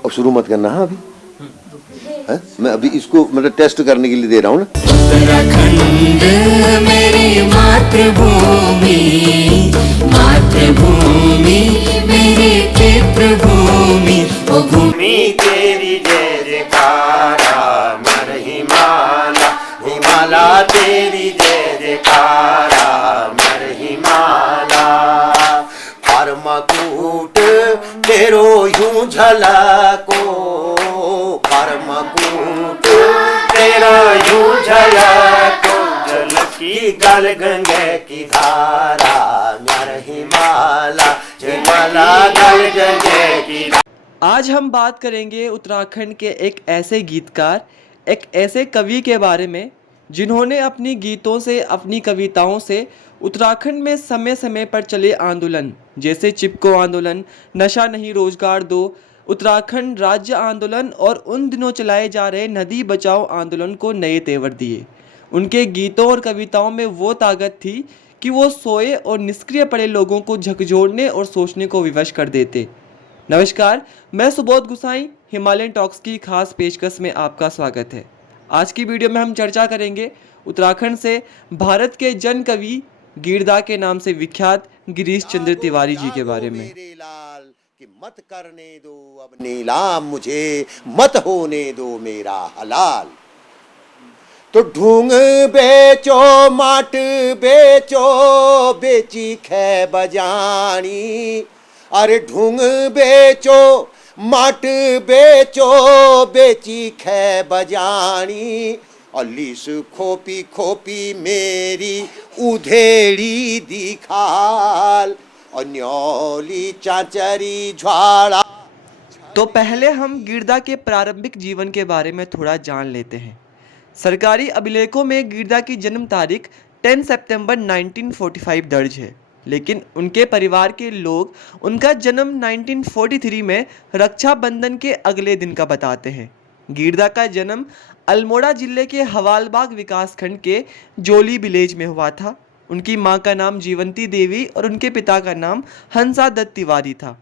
अब शुरू मत करना। हाँ अभी है? मैं अभी इसको मतलब टेस्ट करने के लिए दे रहा हूँ ना। उत्तराखंड मेरी मातृभूमि, मातृभूमि मेरी पितृभूमि, ओ भूमि तेरी जय जयकारा मर हिमाला, हिमाला तेरी जय जयकारा मर हिमाला। परमकूट तेरो यूं झलको, परमकूट तेरा यूं झलको, झलकी गल गंगे की धारा मर हिमाला, हिमाला गल गंगे की धारा। आज हम बात करेंगे उत्तराखंड के एक ऐसे गीतकार, एक ऐसे कवि के बारे में जिन्होंने अपनी गीतों से, अपनी कविताओं से उत्तराखंड में समय समय पर चले आंदोलन जैसे चिपको आंदोलन, नशा नहीं रोजगार दो, उत्तराखंड राज्य आंदोलन और उन दिनों चलाए जा रहे नदी बचाओ आंदोलन को नए तेवर दिए। उनके गीतों और कविताओं में वो ताकत थी कि वो सोए और निष्क्रिय पड़े लोगों को झकझोरने और सोचने को विवश कर देते। नमस्कार, मैं सुबोध गुसाई, हिमालयन टॉक्स की खास पेशकश में आपका स्वागत है। आज की वीडियो में हम चर्चा करेंगे उत्तराखंड से भारत के जन कवि गीरदा के नाम से विख्यात गिरीश चंद्र तिवारी जी के बारे में। मेरे लाल कि मत करने दो अब नीलाम मुझे, मत होने दो मेरा हलाल। तो ढूंग बेचो माट बेचो बेची खे बजानी, अरे ढूंग बेचो माट बेचो बेची खे बजानी, और लीस खोपी खोपी मेरी उधेड़ी दिखाल, और न्योली चाचरी ज्वाला। तो पहले हम गीरदा के प्रारंभिक जीवन के बारे में थोड़ा जान लेते हैं। सरकारी अभिलेखों में गीरदा की जन्म तारीख 10 सितंबर 1945 दर्ज है, लेकिन उनके परिवार के लोग उनका जन्म 1943 में रक्षाबंधन के अगले दिन का बताते हैं। गीरदा का जन्म अल्मोड़ा जिले के हवालबाग विकासखंड के जोली विलेज में हुआ था। उनकी मां का नाम जीवंती देवी और उनके पिता का नाम हंसा दत्त तिवारी था।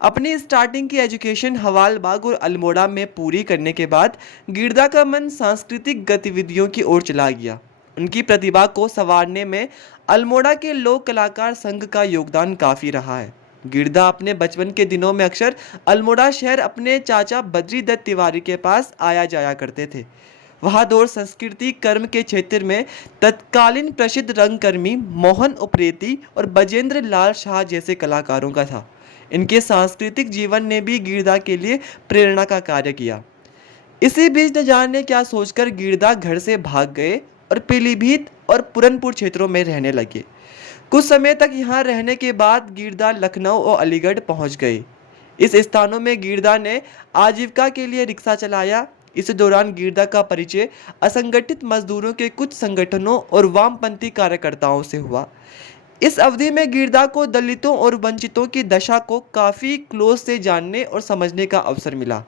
अपनी स्टार्टिंग की एजुकेशन हवालबाग और अल्मोड़ा में पूरी करने के बाद गीरदा का मन सांस्कृतिक गतिविधियों की ओर चला गया। उनकी प्रतिभा को संवारने में अल्मोड़ा के लोक कलाकार संघ का योगदान काफ़ी रहा है। गीरदा अपने बचपन के दिनों में अक्सर अल्मोड़ा शहर अपने चाचा बद्री दत्त तिवारी के पास आया जाया करते थे। वह दौर संस्कृति कर्म के क्षेत्र में तत्कालीन प्रसिद्ध रंगकर्मी मोहन उप्रेती और बजेंद्र लाल शाह जैसे कलाकारों का था। इनके सांस्कृतिक जीवन ने भी गीरदा के लिए प्रेरणा का कार्य किया। इसी बीच न जाने क्या सोचकर गीरदा घर से भाग गए और पीलीभीत और पुरनपुर क्षेत्रों में रहने लगे। कुछ समय तक यहाँ रहने के बाद गीरदा लखनऊ और अलीगढ़ पहुँच गए। इस स्थानों में गीरदा ने आजीविका के लिए रिक्शा चलाया। इस दौरान गीरदा का परिचय असंगठित मजदूरों के कुछ संगठनों और वामपंथी कार्यकर्ताओं से हुआ। इस अवधि में गीरदा को दलितों और वंचितों की दशा को काफ़ी क्लोज से जानने और समझने का अवसर मिला।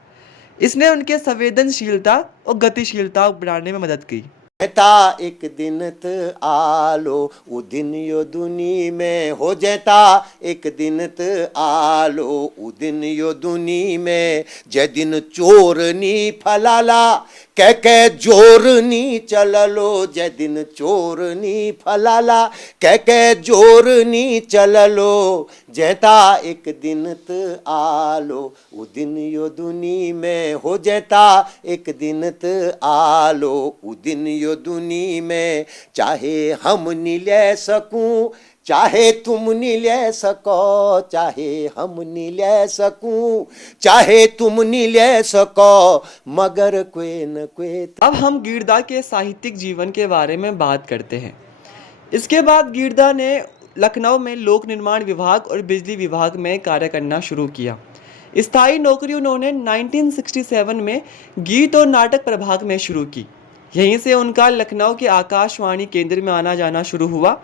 इसने उनके संवेदनशीलता और गतिशीलता बढ़ाने में मदद की। जैता एक दिन त आलो वो दिन यो दुनी में हो, जैता एक दिन त आलो वो दिन यो दुनी में, जै दिन चोरनी फलाला कह जोरनी चललो, जै दिन चोरनी फलाला कह जोरनी चललो, जैता एक दिन त आलो वो दिन यो दुनी में हो, जैता एक दिन त आलो वो दिन यो दुनी में, चाहे हम नी ले सकूं चाहे तुम नी ले सको, चाहे हम नी ले सकूं चाहे तुम नी ले सको, मगर कोई न कोई। अब हम गीरदा के साहित्यिक जीवन के बारे में बात करते हैं। इसके बाद गीरदा ने लखनऊ में लोक निर्माण विभाग और बिजली विभाग में कार्य करना शुरू किया। स्थायी नौकरी उन्होंने 1967 में गीत और नाटक प्रभाग में शुरू की। यहीं से उनका लखनऊ के आकाशवाणी केंद्र में आना जाना शुरू हुआ।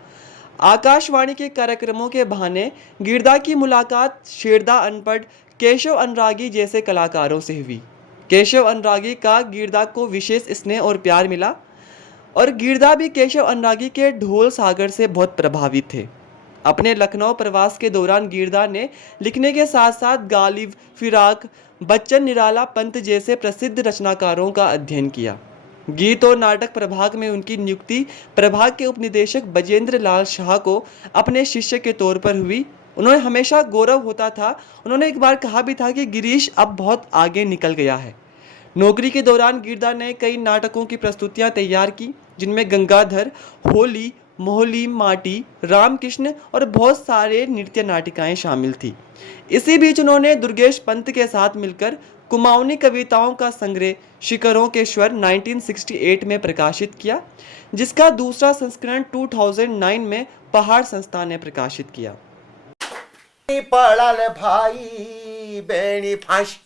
आकाशवाणी के कार्यक्रमों के बहाने गीरदा की मुलाकात शेरदा अनपढ़, केशव अनुरागी जैसे कलाकारों से हुई। केशव अनुरागी का गीरदा को विशेष स्नेह और प्यार मिला और गीरदा भी केशव अनुरागी के ढोल सागर से बहुत प्रभावित थे। अपने लखनऊ प्रवास के दौरान गिरदा ने लिखने के साथ साथ गालिब, फिराक, बच्चन, निराला, पंत जैसे प्रसिद्ध रचनाकारों का अध्ययन किया। गीत और नाटक प्रभाग में उनकी नियुक्ति प्रभाग के उपनिदेशक बजेंद्र लाल शाह को अपने शिष्य के तौर पर हुई। उन्हें हमेशा गौरव होता था। उन्होंने एक बार कहा भी था कि गिरीश अब बहुत आगे निकल गया है। नौकरी के दौरान गिरदा ने कई नाटकों की प्रस्तुतियां तैयार की, जिनमें गंगाधर, होली, मोहली, माटी, रामकृष्ण और बहुत सारे नृत्य नाटिकाएं शामिल थी। इसी बीच उन्होंने दुर्गेश पंत के साथ मिलकर कुमाऊनी कविताओं का संग्रह शिखरों के स्वर 1968 में प्रकाशित किया, जिसका दूसरा संस्करण 2009 में पहाड़ संस्था ने प्रकाशित किया। पड़ल भाई बेणी फांस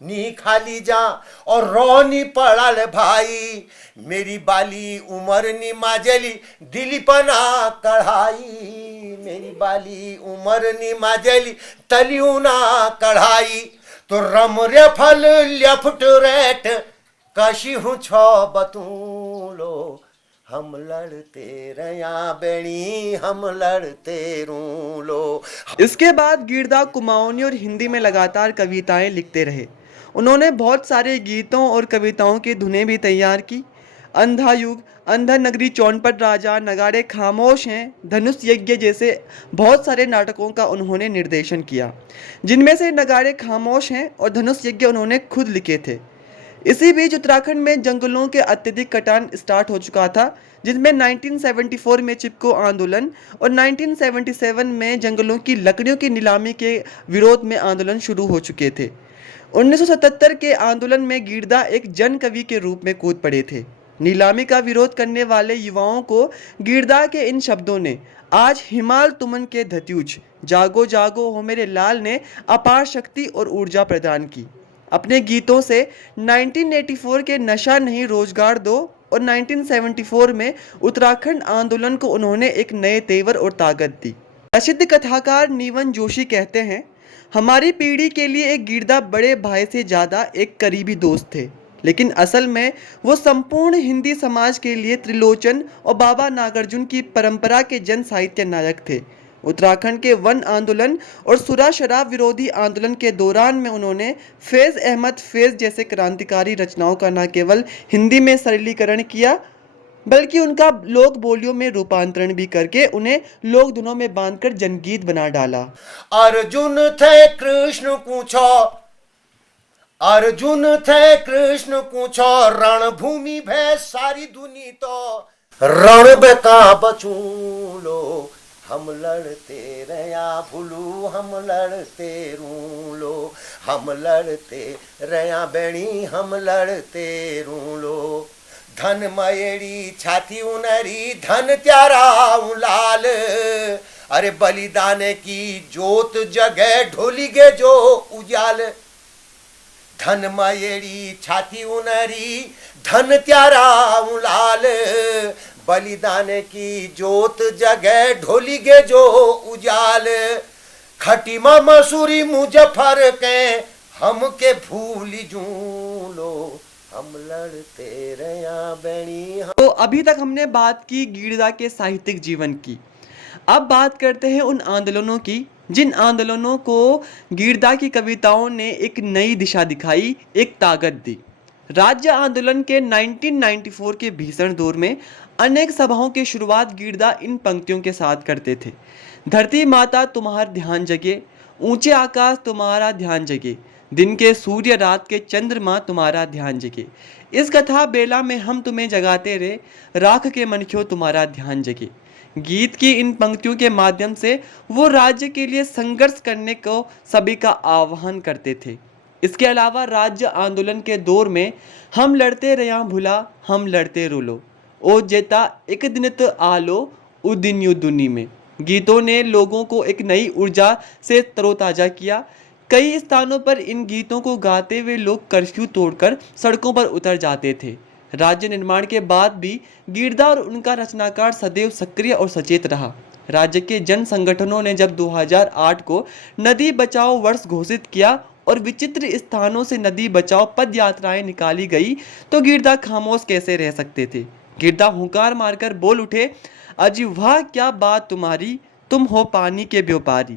नी खाली जा और रोनी पड़ल भाई, मेरी बाली उमर नी माजली दिलीपना कढ़ाई, मेरी बाली उमर नी माजली तलियूना कढ़ाई, तो रम रे फल लफट रेट कशी हूँ छो बतूलो, हम लड़ते रया बेणी हम लड़ते रूलो। इसके बाद गिरदा कुमाऊनी और हिंदी में लगातार कविताएं लिखते रहे। उन्होंने बहुत सारे गीतों और कविताओं की धुनें भी तैयार की। अंधा युग, अंधा नगरी, चौनपट राजा, नगाड़े खामोश हैं, धनुष यज्ञ जैसे बहुत सारे नाटकों का उन्होंने निर्देशन किया, जिनमें से नगाड़े खामोश हैं और धनुष यज्ञ उन्होंने खुद लिखे थे। इसी बीच उत्तराखंड में जंगलों के अत्यधिक कटान स्टार्ट हो चुका था, जिसमें 1974 में चिपको आंदोलन और 1977 में जंगलों की लकड़ियों की नीलामी के विरोध में आंदोलन शुरू हो चुके थे। 1977 के आंदोलन में गिरदा एक जन कवि के रूप में कूद पड़े थे। नीलामी का विरोध करने वाले युवाओं को गिरदा के इन शब्दों ने, आज हिमाल तुमन के धत्यूज, जागो जागो हो मेरे लाल, ने अपार शक्ति और ऊर्जा प्रदान की। अपने गीतों से 1984 के नशा नहीं रोजगार दो और 1974 में उत्तराखंड आंदोलन को उन्होंने एक नए तेवर और ताकत दी। प्रसिद्ध कथाकार नीवन जोशी कहते हैं, हमारी पीढ़ी के लिए एक गिरदा बड़े भाई से ज़्यादा एक करीबी दोस्त थे, लेकिन असल में वो संपूर्ण हिंदी समाज के लिए त्रिलोचन और बाबा नागार्जुन की परंपरा के जन साहित्य नायक थे। उत्तराखंड के वन आंदोलन और सुरा शराब विरोधी आंदोलन के दौरान में उन्होंने फैज़ अहमद फैज़ जैसे क्रांतिकारी रचनाओं का न केवल हिंदी में सरलीकरण किया, बल्कि उनका लोक बोलियों में रूपांतरण भी करके उन्हें लोक धुनों में बांधकर जनगीत बना डाला। अर्जुन थे कृष्ण पूछो, अर्जुन थे कृष्ण पूछो, रणभूमि भय सारी दुनी तो रण बेका बचूलो, हम लड़ते रया भूलू हम लड़ते रूलो, हम लड़ते रया बेणी हम लड़ते रूलो। धन मयड़ी छाती उनरी धन त्यारा लाल, अरे बलिदान की जोत जगह ढोली गे जो उजाल, धन मयड़ी छाती उनरी धन त्यारा लाल, बलिदान की जोत जगह ढोली गे जो उजाल, खटीमा मसूरी मुजफ्फर के हम के भूली जूलो, हम लड़ते रया बेणी। तो अभी तक हमने बात की गिरदा के साहित्यिक जीवन की। अब बात करते हैं उन आंदोलनों की जिन आंदोलनों को गिरदा की कविताओं ने एक नई दिशा दिखाई, एक ताकत दी। राज्य आंदोलन के 1994 के भीषण दौर में अनेक सभाओं की शुरुआत गिरदा इन पंक्तियों के साथ करते थे। धरती माता तुम्हार ध्यान जगे, ऊंचे आकाश तुम्हारा ध्यान जगे, दिन के सूर्य रात के चंद्रमा तुम्हारा ध्यान जगे, इस कथा बेला में हम तुम्हें जगाते रहे, राख के मनख्यो तुम्हारा ध्यान जगे। गीत की इन पंक्तियों के माध्यम से वो राज्य के लिए संघर्ष करने को सभी का आह्वान करते थे। इसके अलावा राज्य आंदोलन के दौर में हम लड़ते रया भुला हम लड़ते रुलो, ओ जेता एक दिन तो आलो उ दिन यू दुनी में गीतों ने लोगों को एक नई ऊर्जा से तरोताज़ा किया। कई स्थानों पर इन गीतों को गाते हुए लोग कर्फ्यू तोड़कर सड़कों पर उतर जाते थे। राज्य निर्माण के बाद भी गिरदा और उनका रचनाकार सदैव सक्रिय और सचेत रहा। राज्य के जन संगठनों ने जब 2008 को नदी बचाओ वर्ष घोषित किया और विचित्र स्थानों से नदी बचाओ पद यात्राएं निकाली गई, तो गिरदा खामोश कैसे रह सकते थे। गिरदा हुंकार मारकर बोल उठे, अजी वाह क्या बात तुम्हारी, तुम हो पानी के व्यापारी,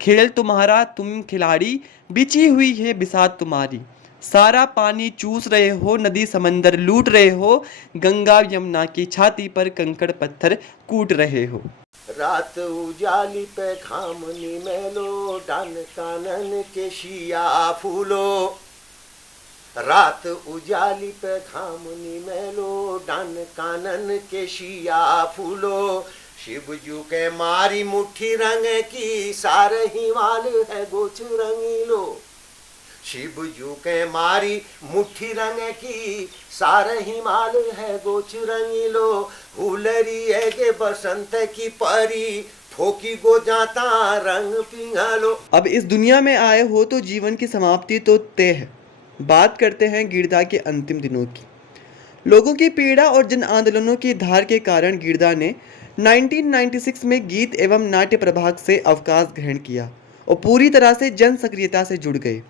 खेल तुम्हारा तुम खिलाड़ी, बिछी हुई है बिसात तुम्हारी, सारा पानी चूस रहे हो, नदी समंदर लूट रहे हो, गंगा यमुना की छाती पर कंकड़ पत्थर कूट रहे हो। रात उजाली पे खामनी मेलो, डान कानन के शिया फूलो। रात उजाली पे खामनी मेलो, डान कानन के शिया फूलो। शिवजू के मारी मुट्ठी रंग की, सारे हिमाल है गोच रंगीलो। शिवजू के मारी मुट्ठी रंग की, सारे हिमाल है गोच रंगीलो। हुलरी है के बसंत की परी, ठोकी गो जाता रंग पिंगालो। अब इस दुनिया में आए हो तो जीवन की समाप्ति तो तय है। बात करते हैं गीरदा के अंतिम दिनों की। लोगों की पीड़ा और जन आंदोलनों की धार के कारण गीरदा ने 1996 में गीत एवं नाट्य प्रभाग से अवकाश ग्रहण किया और पूरी तरह से जन सक्रियता से जुड़ गए।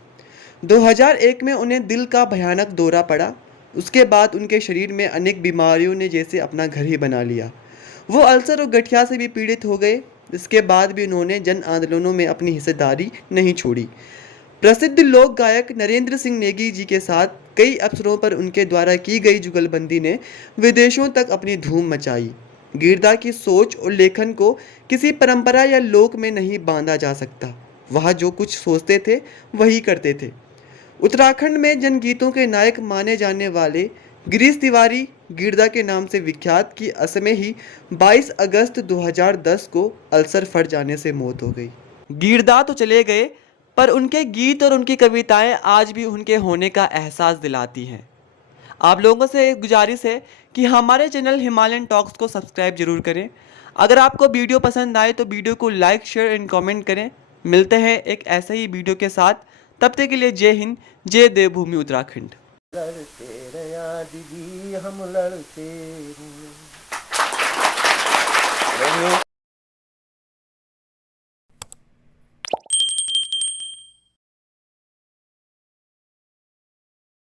2001 में उन्हें दिल का भयानक दौरा पड़ा। उसके बाद उनके शरीर में अनेक बीमारियों ने जैसे अपना घर ही बना लिया। वो अल्सर और गठिया से भी पीड़ित हो गए। इसके बाद भी उन्होंने जन आंदोलनों में अपनी हिस्सेदारी नहीं छोड़ी। प्रसिद्ध लोक गायक नरेंद्र सिंह नेगी जी के साथ कई अवसरों पर उनके द्वारा की गई जुगलबंदी ने विदेशों तक अपनी धूम मचाई। गीरदा की सोच और लेखन को किसी परंपरा या लोक में नहीं बांधा जा सकता। वह जो कुछ सोचते थे वही करते थे। उत्तराखंड में जनगीतों के नायक माने जाने वाले गिरीश तिवारी गीरदा के नाम से विख्यात की असम में ही 22 अगस्त 2010 को अल्सर फट जाने से मौत हो गई। गीरदा तो चले गए, पर उनके गीत और उनकी कविताएं आज भी उनके होने का एहसास दिलाती हैं। आप लोगों से एक गुजारिश है कि हमारे चैनल हिमालयन टॉक्स को सब्सक्राइब जरूर करें। अगर आपको वीडियो पसंद आए तो वीडियो को लाइक, शेयर एंड कमेंट करें। मिलते हैं एक ऐसे ही वीडियो के साथ। तब तक के लिए जय हिंद, जय देवभूमि उत्तराखंड। लड़ते रहा दीदी हम लड़ते हैं।